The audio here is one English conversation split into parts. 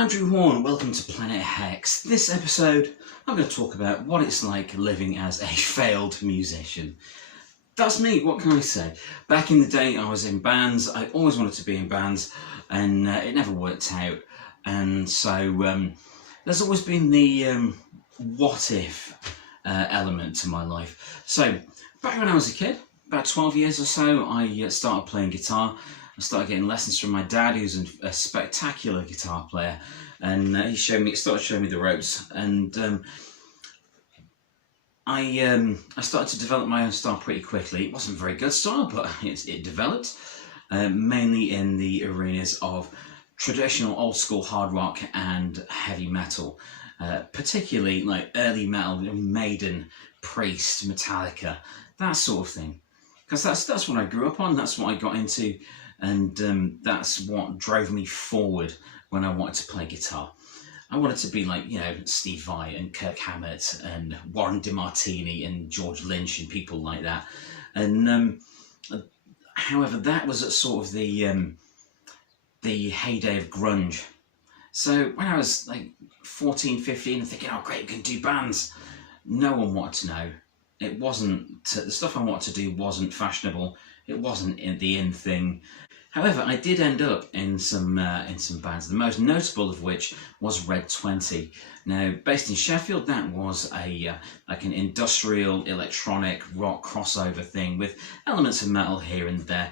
Andrew Hawnt, welcome to Planet Hex. This episode, I'm going to talk about what it's like living as a failed musician. That's me, what can I say? Back in the day, I was in bands. I always wanted to be in bands, and it never worked out. And so there's always been the what if element to my life. So back when I was a kid, about 12 years or so, I started playing guitar. I started getting lessons from my dad, who's a spectacular guitar player, and he started showing me the ropes. And I started to develop my own style pretty quickly. It wasn't a very good style, but it developed, mainly in the arenas of traditional old school hard rock and heavy metal, particularly like early metal, Maiden, Priest, Metallica, that sort of thing. Because that's what I grew up on, that's what I got into. And that's what drove me forward when I wanted to play guitar. I wanted to be like, Steve Vai and Kirk Hammett and Warren DeMartini and George Lynch and people like that. And however, that was at sort of the heyday of grunge. So when I was like 14, 15, and thinking, oh great, we can do bands, no one wanted to know. It wasn't, the stuff I wanted to do wasn't fashionable. It wasn't the in thing. However, I did end up in some bands, the most notable of which was Red 20. Now, based in Sheffield, that was like an industrial electronic rock crossover thing with elements of metal here and there,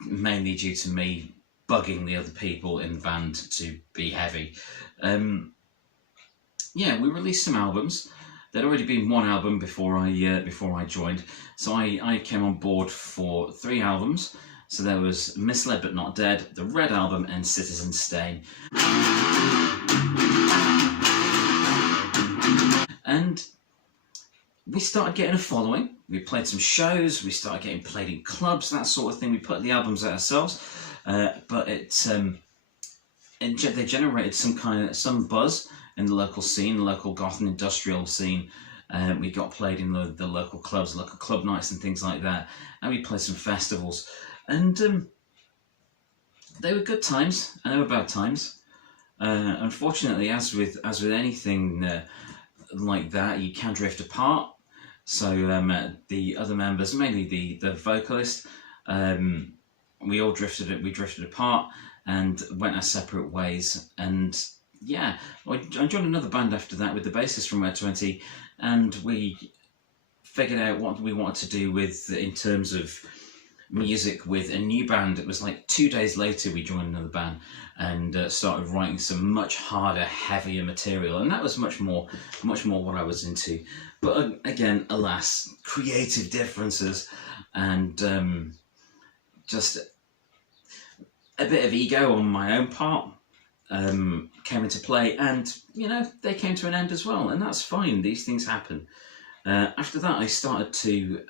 mainly due to me bugging the other people in the band to be heavy. We released some albums. There'd already been one album before I joined, so I came on board for 3 albums. So there was Misled But Not Dead, the Red Album, and Citizen Stain. And we started getting a following. We played some shows. We started getting played in clubs, that sort of thing. We put the albums out ourselves, but they generated some buzz in the local scene, the local goth and industrial scene. We got played in the local clubs, local club nights and things like that, and we played some festivals, and they were good times and they were bad times. Unfortunately, as with anything like that, you can drift apart. So the other members, mainly the vocalist, we drifted apart and went our separate ways. And yeah, I joined another band after that with the bassist from Red 20, and we figured out what we wanted to do in terms of music with a new band. It was like 2 days later we joined another band and started writing some much harder, heavier material, and that was much more what I was into. But again, alas, creative differences and just a bit of ego on my own part came into play, and they came to an end as well, and that's fine. These things happen. After that, I started to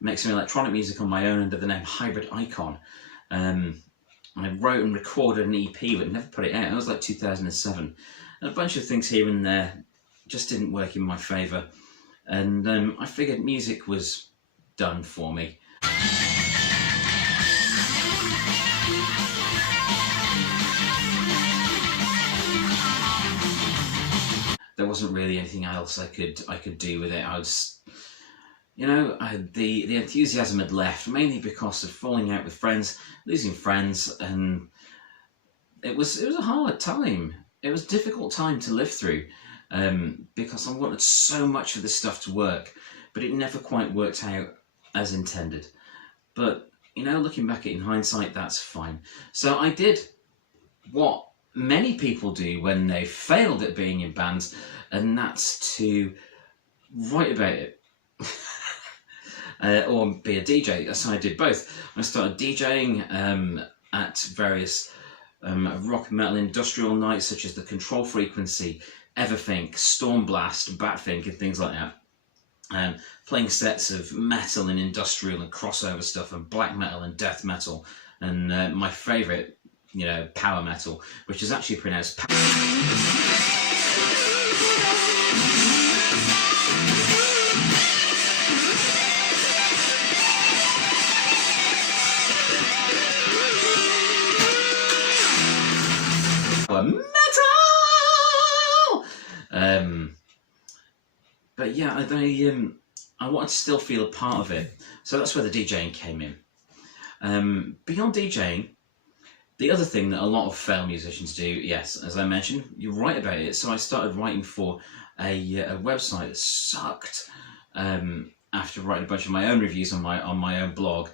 make some electronic music on my own under the name Hybrid Icon. I wrote and recorded an EP but never put it out. It was like 2007. And a bunch of things here and there just didn't work in my favour, and I figured music was done for me. There wasn't really anything else I could do with it. I was, the enthusiasm had left, mainly because of falling out with friends, losing friends, and it was a hard time. It was a difficult time to live through, because I wanted so much for this stuff to work, but it never quite worked out as intended. But looking back at it in hindsight, that's fine. So I did what many people do when they failed at being in bands, and that's to write about it. Or be a DJ. So I did both. I started DJing at various rock and metal industrial nights, such as the Control Frequency, Everthink, Stormblast, Batfink and things like that. And playing sets of metal and industrial and crossover stuff and black metal and death metal. And my favourite, you know, power metal, which is actually pronounced metal. But yeah, I wanted to still feel a part of it, so that's where the DJing came in. Beyond DJing, the other thing that a lot of failed musicians do, yes, as I mentioned, you write about it. So I started writing for a website that sucked. After writing a bunch of my own reviews on my own blog,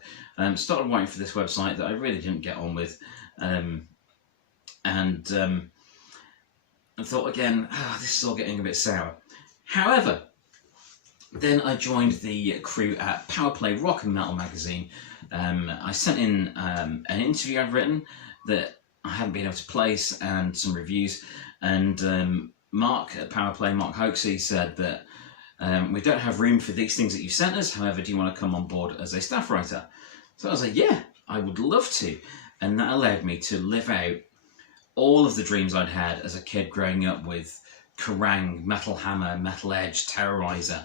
started writing for this website that I really didn't get on with, and I thought again, this is all getting a bit sour. However, then I joined the crew at Powerplay Rock and Metal magazine. I sent in an interview I'd written that I hadn't been able to place and some reviews, and Mark at Powerplay, Mark Hoaxey, said that we don't have room for these things that you sent us, however, do you want to come on board as a staff writer? So I was like, yeah, I would love to. And that allowed me to live out all of the dreams I'd had as a kid growing up with Kerrang, Metal Hammer, Metal Edge, Terrorizer,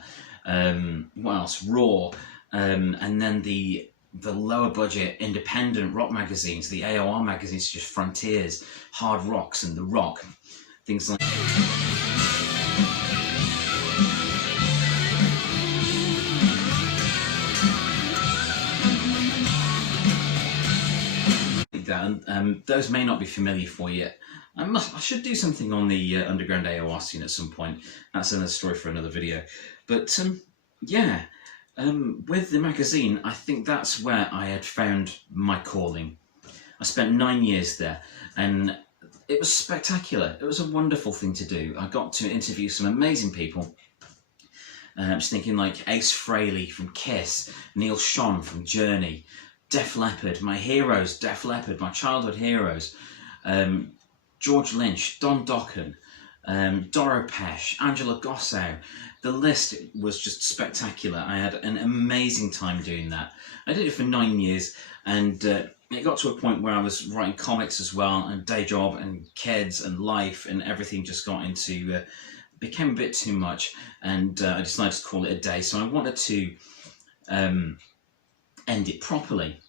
what else, Raw, and then the lower budget independent rock magazines, the AOR magazines, just Frontiers, Hard Rocks and The Rock, things like that. Those may not be familiar for you. I should do something on the underground AOR scene at some point. That's another story for another video. But yeah, with the magazine, I think that's where I had found my calling. I spent 9 years there, and it was spectacular. It was a wonderful thing to do. I got to interview some amazing people. I was thinking like Ace Frehley from Kiss, Neil Schon from Journey, Def Leppard, my heroes, Def Leppard, my childhood heroes, George Lynch, Don Dokken, Doro Pesch, Angela Gossow. The list was just spectacular. I had an amazing time doing that. I did it for 9 years, and it got to a point where I was writing comics as well, and day job and kids and life and everything just got into, became a bit too much, and I decided to call it a day. So I wanted to end it properly.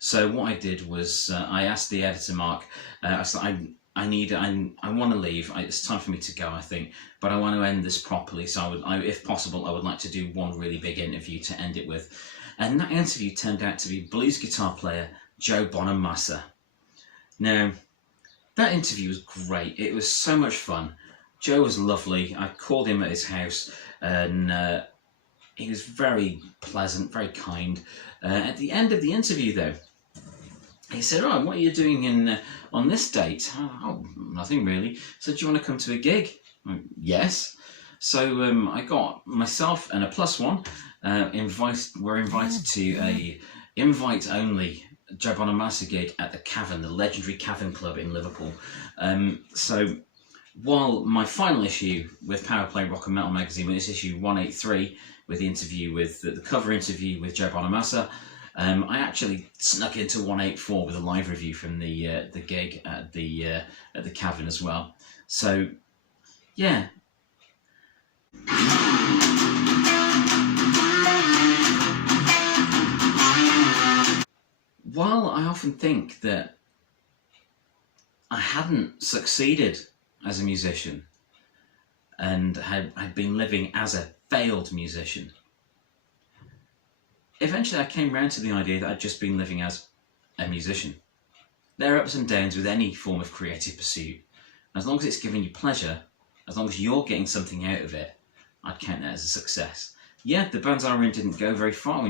So what I did was I asked the editor, Mark, I said, I want to leave. It's time for me to go, I think, but I want to end this properly. So if possible, I would like to do one really big interview to end it with. And that interview turned out to be blues guitar player Joe Bonamassa. Now, that interview was great. It was so much fun. Joe was lovely. I called him at his house, and he was very pleasant, very kind. At the end of the interview, though, he said, "Oh, what are you doing on this date?" "Oh, nothing really." He said, "Do you want to come to a gig?" I went, "Yes." So I got myself and a plus one were invited to a invite-only Joe Bonamassa gig at the Cavern, the legendary Cavern Club in Liverpool. So while my final issue with Powerplay Rock and Metal magazine was issue 183, with the interview with the cover interview with Joe Bonamassa, I actually snuck into 184 with a live review from the gig at the Cavern as well. So yeah. While I often think that I hadn't succeeded as a musician and had been living as a failed musician, eventually I came round to the idea that I'd just been living as a musician. There are ups and downs with any form of creative pursuit. As long as it's giving you pleasure, as long as you're getting something out of it, I'd count that as a success. Yeah, the bands I were in didn't go very far.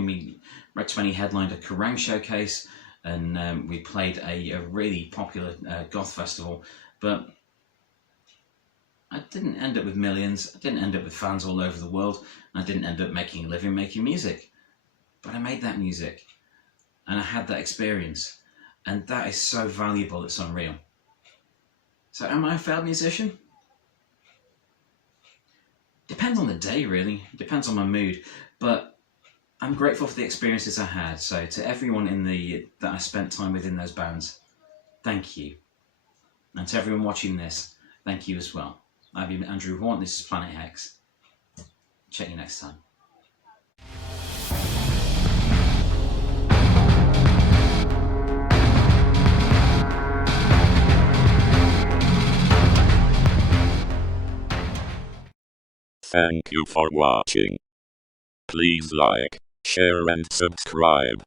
Red 20 headlined a Kerrang showcase, and we played a really popular goth festival, but I didn't end up with millions. I didn't end up with fans all over the world. I didn't end up making a living making music. But I made that music, and I had that experience, and that is so valuable, it's unreal. So am I a failed musician? Depends on the day, really. Depends on my mood. But I'm grateful for the experiences I had. So to everyone that I spent time with in those bands, thank you. And to everyone watching this, thank you as well. I've been Andrew Hawnt. This is Planet Hex. Check you next time. Thank you for watching. Please like, share and subscribe.